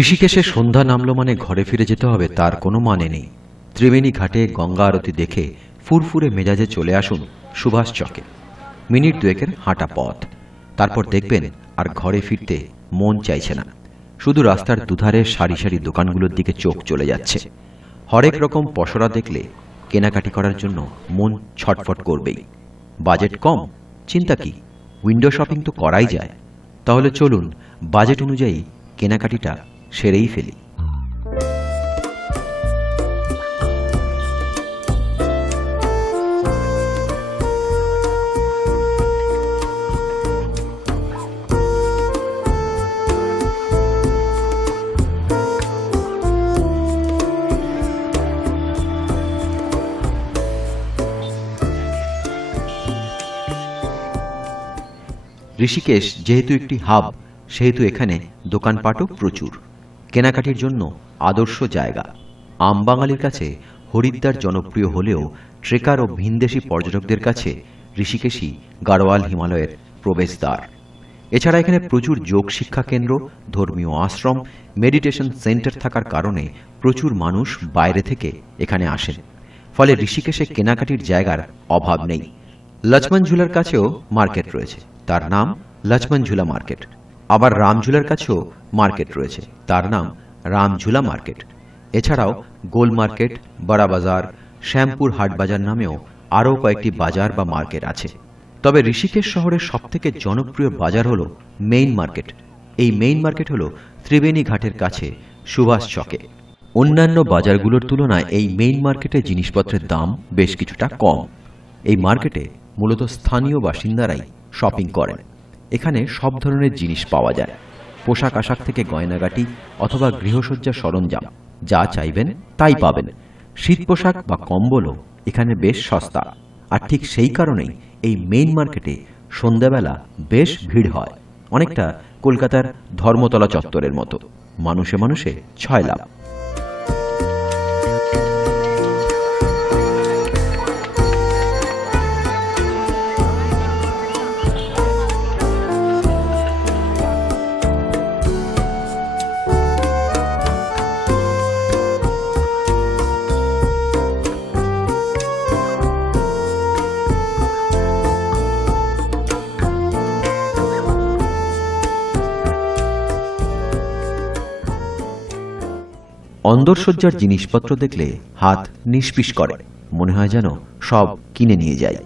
ঋষিকেশে সন্ধ্যা নামলো মানে ঘরে ফিরে যেতে হবে তার কোনো মানে নেই। ত্রিবেণী ঘাটে গঙ্গা আরতি দেখে ফুরফুরে মেজাজে চলে আসুন সুভাষ চকে। মিনিট দুয়েকের হাঁটা পথ, তারপর দেখবেন আর ঘরে ফিরতে মন চাইছে না। শুধু রাস্তার দুধারে সারি সারি দোকানগুলোর দিকে চোখ চলে যাচ্ছে। হরেক রকম পসরা দেখলে কেনাকাটি করার জন্য মন ছটফট করবেই। বাজেট কম, চিন্তা কি, উইন্ডো শপিং তো করাই যায়। তাহলে চলুন বাজেট অনুযায়ী কেনাকাটিটা সেরেই ফেলি। ঋষিকেশ যেহেতু একটি হাব, সেহেতু এখানে দোকানপাটও প্রচুর। কেনাকাটির জন্য আদর্শ জায়গা। আমবাঙালির কাছে হরিদ্বার জনপ্রিয় হলেও ট্রেকার ও ভিনদেশি পর্যটকদের কাছে ঋষিকেশই গাড়োয়াল হিমালয়ের প্রবেশদ্বার। এছাড়া এখানে প্রচুর যোগ শিক্ষা কেন্দ্র, ধর্মীয় আশ্রম, মেডিটেশন সেন্টার থাকার কারণে প্রচুর মানুষ বাইরে থেকে এখানে আসেন। ফলে ঋষিকেশে কেনাকাটির জায়গার অভাব নেই। লক্ষ্মণ ঝুলার কাছেও মার্কেট রয়েছে, তার নাম লক্ষ্মণ ঝুলা মার্কেট। আবার রামঝুলার কাছেও মার্কেট রয়েছে, তার নাম রামঝুলা মার্কেট। এছাড়াও গোল মার্কেট, বড়া বাজার, শ্যামপুর হাট বাজার নামেও আরও কয়েকটি বাজার বা মার্কেট আছে। তবে ঋষিকেশ শহরের সবথেকে জনপ্রিয় বাজার হল মেইন মার্কেট। এই মেইন মার্কেট হল ত্রিবেণী ঘাটের কাছে সুভাষ চকে। অন্যান্য বাজারগুলোর তুলনায় এই মেইন মার্কেটে জিনিসপত্রের দাম বেশ কিছুটা কম। এই মার্কেটে মূলত স্থানীয় বাসিন্দারাই শপিং করেন। এখানে সব ধরনের জিনিস পাওয়া যায়, পোশাক আশাক থেকে গয়নাগাটি অথবা গৃহসজ্জা সরঞ্জাম, যা চাইবেন তাই পাবেন। শীত পোশাক বা কম্বলও এখানে বেশ সস্তা। আর ঠিক সেই কারণেই এই মেইন মার্কেটে সন্ধ্যাবেলা বেশ ভিড় হয়, অনেকটা কলকাতার ধর্মতলা চত্বরের মতো। মানুষে মানুষে ছয়লাভ। অন্দরসজ্জার জিনিসপত্র দেখলে হাত নিষ্পিস করে, মনে হয় যেন সব কিনে নিয়ে যায়।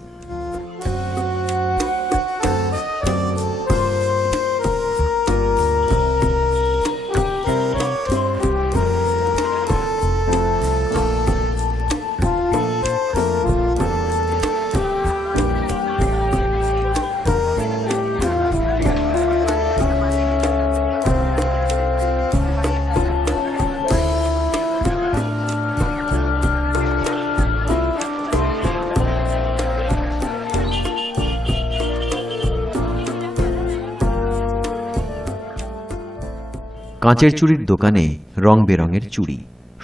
কাঁচের চুড়ির দোকানে রং বেরঙের চুড়ি,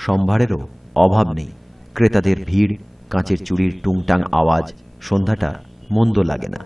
সম্ভারেরও অভাব নেই। ক্রেতাদের ভিড়, কাঁচের চুড়ির টুংটাং আওয়াজ, সন্ধ্যাটা মন্দ লাগে না।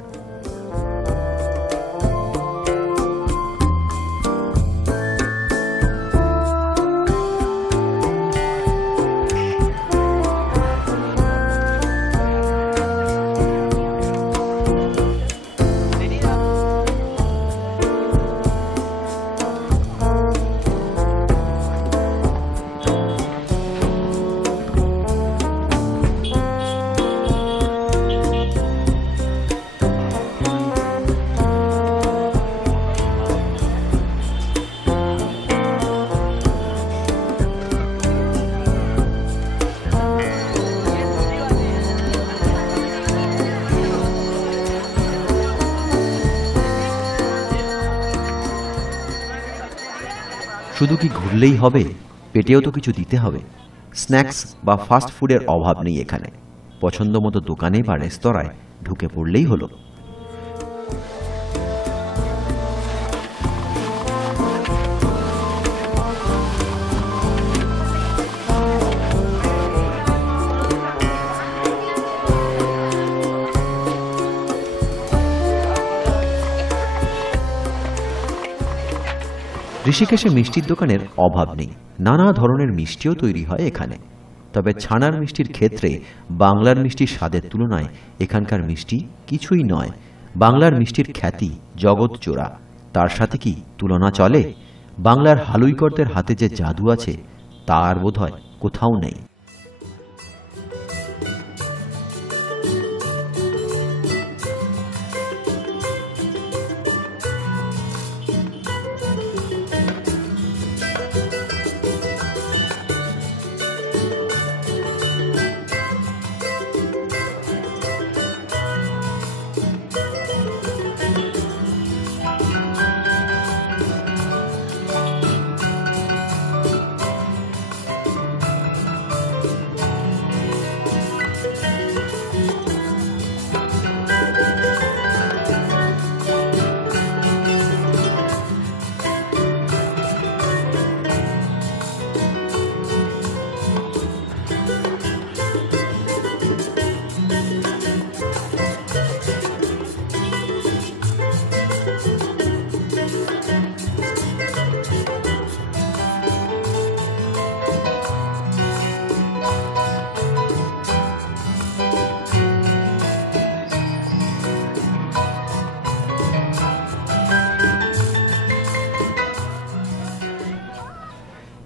শুধু কি ঘুরলেই হবে? পেটেও তো কিছু দিতে হবে। স্ন্যাক্স বা ফাস্ট ফুডের অভাব নেই এখানে। পছন্দ মতো দোকানে বা রেস্তোরাঁয় ঢুকে পড়লেই হলো। ঋষিকেশে মিষ্টির দোকানের অভাব নেই, নানা ধরনের মিষ্টিও তৈরি হয় এখানে। তবে ছানার মিষ্টির ক্ষেত্রে বাংলার মিষ্টির স্বাদের তুলনায় এখানকার মিষ্টি কিছুই নয়। বাংলার মিষ্টির খ্যাতি জগৎ জোড়া, তার সাথে কি তুলনা চলে? বাংলার হালুইকরদের হাতে যে জাদু আছে তার বোধহয় কোথাও নেই।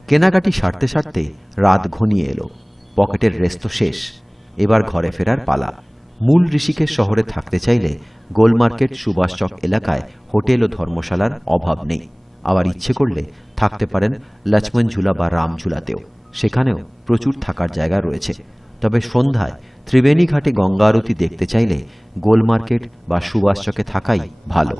কেনাকাটি সারতে সারতে রাত ঘনিয়ে এলো, পকেটের রেস্ট শেষ, এবার ঘরে ফেরার পালা। মূল ঋষিকেশ শহরে থাকতে চাইলে গোল মার্কেট, সুভাষ চক এলাকায় হোটেল ও ধর্মশালার অভাব নেই। আবার ইচ্ছে করলে থাকতে পারেন লক্ষ্মণ ঝুলা বা রাম ঝুলাতেও, সেখানেও প্রচুর থাকার জায়গা রয়েছে। তবে সন্ধ্যায় ত্রিবেণী ঘাটে গঙ্গা আরতি দেখতে চাইলে গোল মার্কেট বা সুভাষ চকে থাকাই ভালো।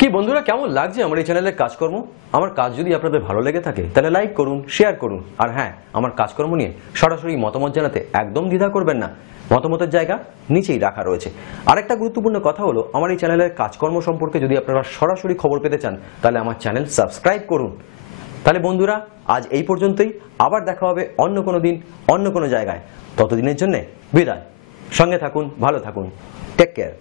কি বন্ধুরা, কেমন লাগছে আমার এই চ্যানেলের কাজকর্ম? আমার কাজ যদি আপনাদের ভালো লেগে থাকে তাহলে লাইক করুন, শেয়ার করুন, আর হ্যাঁ, আমার কাজকর্ম নিয়ে সরাসরি মতামত জানাতে একদম দ্বিধা করবেন না। মতামতের জায়গা নিচেই রাখা রয়েছে। আরেকটা গুরুত্বপূর্ণ কথা হলো, আমার এই চ্যানেলের কাজকর্ম সম্পর্কে যদি আপনারা সরাসরি খবর পেতে চান তাহলে আমার চ্যানেল সাবস্ক্রাইব করুন। তাহলে বন্ধুরা, আজ এই পর্যন্তই। আবার দেখা হবে অন্য কোনো দিন, অন্য কোনো জায়গায়। ততদিনের জন্য বিদায়। সঙ্গে থাকুন, ভালো থাকুন, টেক কেয়ার।